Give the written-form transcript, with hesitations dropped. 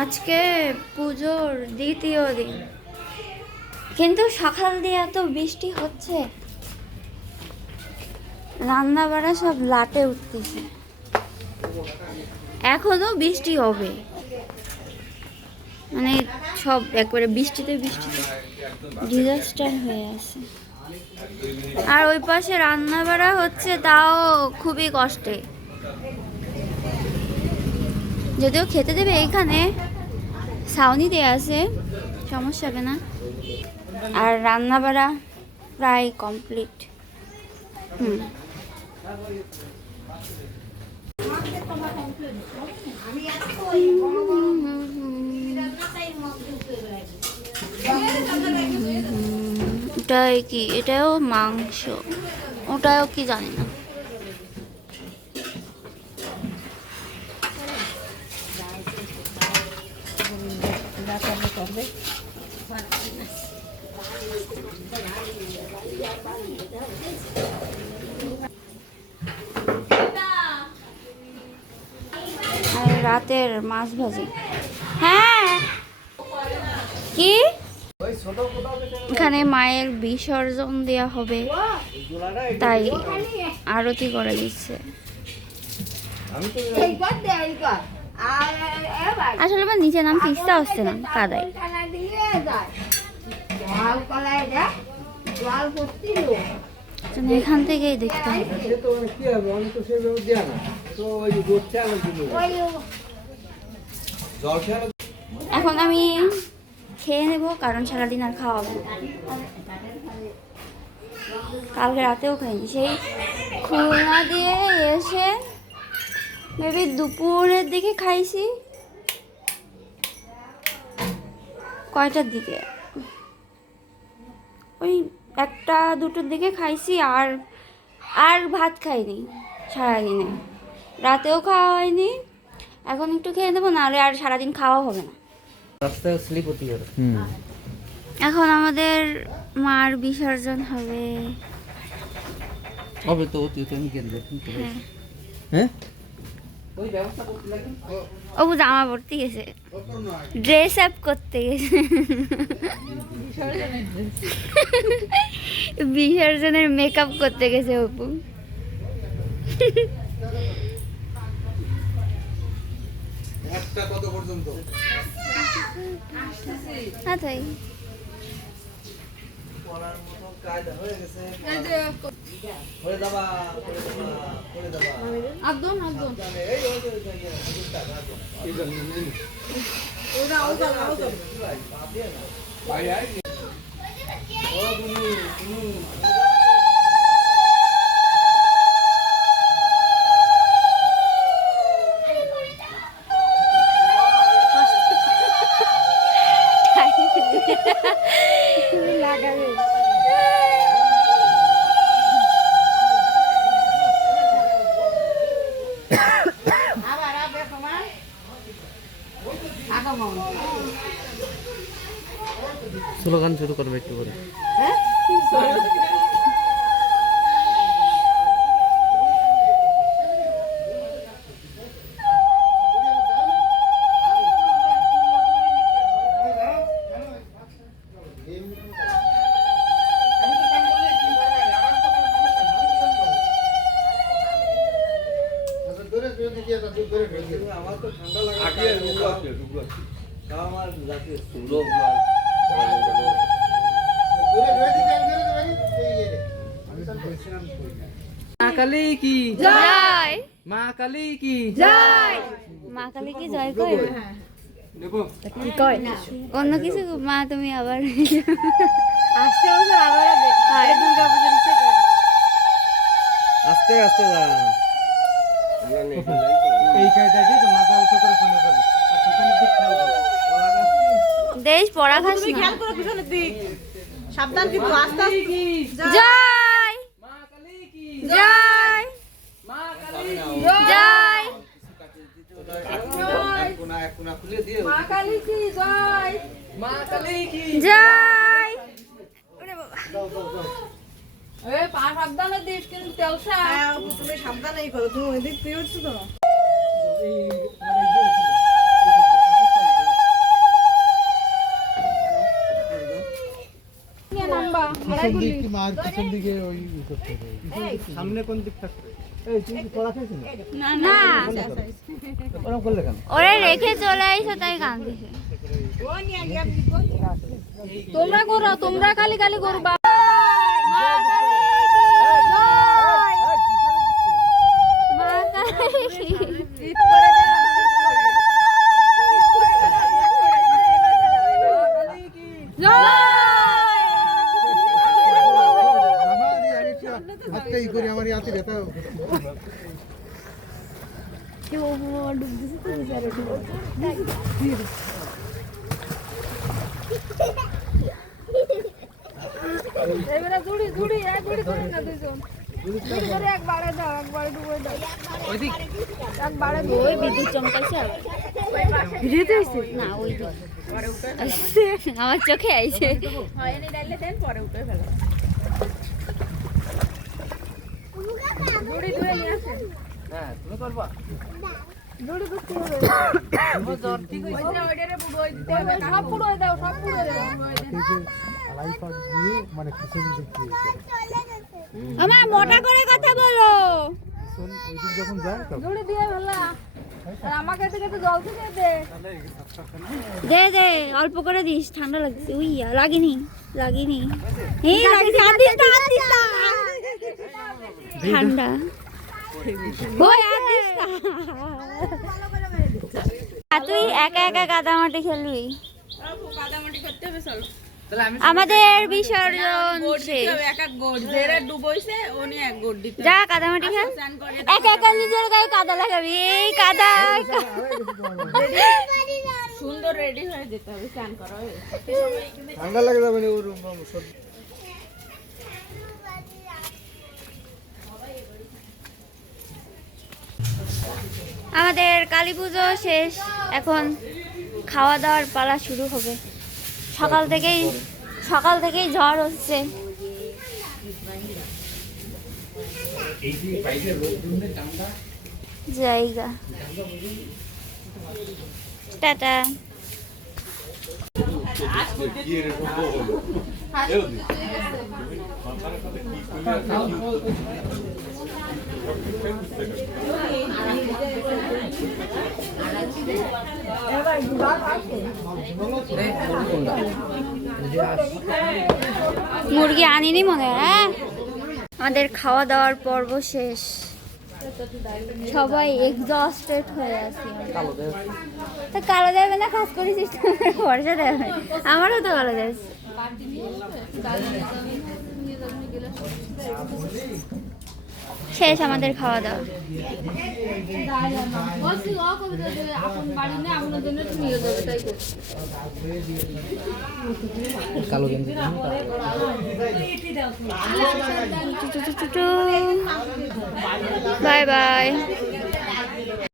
আজকে পুজোর দ্বিতীয় দিন, কিন্তু সকাল দিয়ে এত বৃষ্টি হচ্ছে, রান্না বাড়া সব লাটে উঠতেছে। এখনো বৃষ্টি হবে, মানে সব একবারে বৃষ্টিতে ডিজাস্টার হয়ে আছে। আর ওই পাশে রান্না বাড়া হচ্ছে, তাও খুবই কষ্টে। যদিও খেতে দেবে, এইখানে ছাউনি দেওয়া আছে, সমস্যা হবে না। আর রান্না বাড়া প্রায় কমপ্লিট। এটাই কি, এটাও মাংস, ওটাও কি জানি না। আর রাতের মাছ ভাজি। হ্যাঁ, কি এখানে মায়ের বিসর্জন দেয়া হবে, তাই আরতি করে দিচ্ছে। আসলে আমার নিচে নামতে ইচ্ছা হচ্ছে না, কাদায়। এখান থেকেই দেখতে হবে। এখন আমি খেয়ে নেবো, কারণ সারাদিন আর খাওয়াবো। কালকে রাতেও খাইনি, সেই খুলনা দিয়ে এসে মেবি দুপুরের দিকে খাইছি। কয়টার দিকে, ওই 1টা 2টোর দিকে খাইছি। আর ভাত খাইনি সারাদিনে, রাতেও খাওয়া হয়নি। এখন একটু খেয়ে নেবো, নাহলে আর সারাদিন খাওয়া হবে না। এখন আমাদের মার বিসর্জন হবে। ও জামা পড়তে গেছে, ড্রেস আপ করতে গেছে, বিসর্জনের মেকআপ করতে গেছে অপু। কত পর্যন্ত? না তাই স্লোগান শুরু করবে একটু করে। আমার তো ঠান্ডা লাগে, আমার জাতীয় মা কালী কি জয়, মা কালী কি জয়, মা কালী কি জয় কয়, কি কয় অন্য কিছু। মা তুমি আবার আসতে বছর আবার দুর্গা পুজোর ইচ্ছে কর। আস্তে আস্তে যা, এই কাজটাকে তো মাথা উঁচু করে চলে যাবে। আর পিছনের দিক খেয়াল করো, দেশ পড়া খাস না, খেয়াল করো পিছনের দিক, সাবধান কিন্তু আস্তে আস্তে। জয় মা কালী কি জয়, মা কালী কি জয়, এক কোনা খুলে দিয়ে মা কালী কি জয়, মা কালী কি জয়। ওরে বাবা, এই পা সাবধানে দিস কিন্তু তেলসা। তুমি সাবধানেই করো, তুমি ওই দিক দিয়ে উঠছো তো। এই মানে পিছন দিক কি মার পিছন দিকে ওই করতে হবে সামনে কোন দিক থাকবে এই তুমি কি কলা খাইছিস না ওরকম করলে কেন? ওরে রেখে চলে আইসো তাই কাঁদতেছে। তোমরা করো, তোমরা খালি খালি করবা। মা কালী। হাতটা ই করে আমার হাতে ব্যথা এবারে জুড়ি জুড়ি এক জুড়ি করে না দুইজন জুড়ি করে একবারে দাও, একবারে ডুবে দাও। একবারে ওই বিদ্যুৎ চমকাইছে আবার। না ওই যে। আমার চোখে আইছে। হয় এনে ডাইলে দেন, পরে উঠে ফেলো। জুড়ি ধরে নিয়ে আসেন। হ্যাঁ, তুমি করবা? জুড়ি করতে হবে। ওইটারে বুড়োই দিতে হবে, সব পুরোই দাও, সব পুরোই দাও। এই যে আড়াই পাক দিয়ে মানে পিছন দিক দিয়ে আমার মোটা করে কথা বলো। পিছন ওই দিক যখন যায় তখন জুড়ি দিয়ে ফেলা। আর আমাকে থেকে তো জল থেকে দে। দে দে অল্প করে দিস, ঠান্ডা লাগছে। উই লাগেনি লাগেনি। এই লাগছে, আর দিস না, আর দিস না। ঠান্ডা ওই আর দিস না। আর তুই একা একা কাদামাটি খেলবি। কাদামাটি করতে হবে, চলো। আমাদের বিসর্জন শেষ। এক এক গোট যেরা ডুবইছে উনি এক গোট দিতে যা কাদামাটি খেল। চান করে একা একা নিজের গায়ে কাদা লাগাবি। এই কাদা সুন্দর রেডি হয়ে যেতে হবে, চান করা হবে। ঠান্ডা লাগে যাবে না ওর সর্দি। আমাদের কালী পুজো শেষ, এখন খাওয়া দাওয়ার পালা শুরু হবে। সকাল থেকেই ঝড় হচ্ছে। জায়গা টাটা। মুরগি আনিনি মনে হয়। হ্যাঁ, আমাদের খাওয়া দাওয়ার পর্ব শেষ, সবাই এক্সস্টেড হয়ে আছে। তা কালো যাবে না, কাজ করেছিস বর্ষা দেবে, আমারও তো কালো যাচ্ছে। শেষ আমাদের খাওয়া দাওয়া। Bye bye.